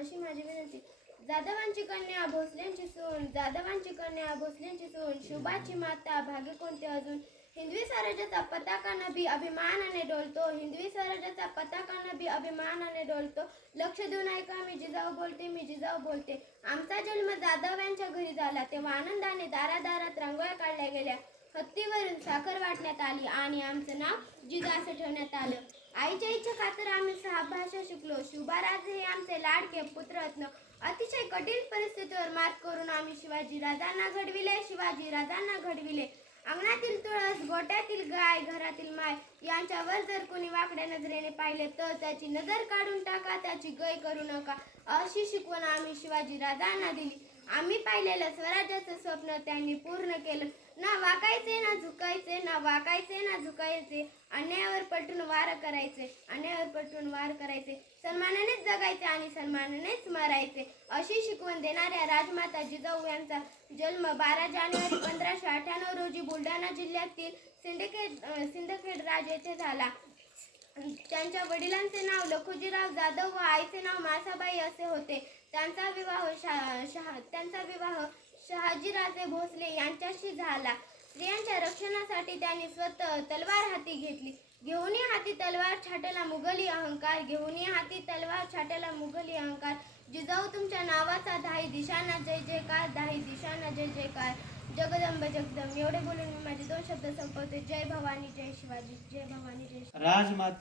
अशी माझी विनंती. जाधवांची कन्या भोसल्यांची सून, जाधवांची कन्या भोसल्यांची सून, शुभाची माता भाग्य कोणते अजून. हिंदवी स्वराज्याचा पताका नभी अभिमानाने डोलतो, हिंदवी स्वराज्याचा पताका नभी अभिमानाने डोलतो. लक्ष देऊन ऐका, मी जिजाऊ बोलते, मी जिजाऊ बोलते. आमचा जन्म जाधव यांच्या घरी झाला, तेव्हा आनंदाने दारादारात रांगोळ्या काढल्या गेल्या, हत्तीवरून साखर वाटण्यात आली आणि आमचं नाव जिजा असं ठेवण्यात आलं. आईच्या इच्छा खातर आम्ही 6 भाषा शिकलो. शिवबाराजे हे आमचे लाडके पुत्ररत्न. अतिशय कठीण परिस्थितीवर मात करून आम्ही शिवाजी राजांना घडविले, शिवाजी राजांना घडविले. अंगणातील तुळस, गोट्यातील गाय, घरातील माय यांच्यावर जर कोणी वाकड्या नजरेने पाहिले तर त्याची नजर काढून टाका, त्याची गय करू नका, अशी शिकवण आम्ही शिवाजी राजांना दिली. आम्ही पाहिलेलं स्वराज्याचं स्वप्न त्यांनी पूर्ण केलं. ना वाकायचे ना झुकायचे, ना वाकायचे ना झुकायचे, अन्यायावर पटून वार करायचे, अन्यायावर पटून वार करायचे, सन्मानानेच जगायचे आणि सन्मानानेच मरायचे, अशी शिकवण देणाऱ्या राजमाता जिजाऊ यांचा जन्म 12 जानेवारी 1598 रोजी बुलढाणा जिल्ह्यातील सिंदखेड राज येथे झाला. त्यांच्या वडिलांचे नाव लखुजीराव जाधव व आईचे नाव मासाबाई असे होते. त्यांचा विवाह शहाजीराजे भोसले यांच्याशी झाला. स्त्रियांच्या रक्षणासाठी त्यांनी स्वतः तलवार हाती घेतली. घेऊनी हाती तलवार छाटला मुघली अहंकार, घेऊनी हाती तलवार छाटला मुघली अहंकार. जिजाऊ तुमच्या नावाचा 10 दिशांना जय जयकार, 10 दिशांना जय जयकार. जगदंब जगदंब. एवढे बोलून मी माझे 2 शब्द संपवते. जय भवानी, जय शिवाजी. जय भवानी, जय शिवाजी. राजमाता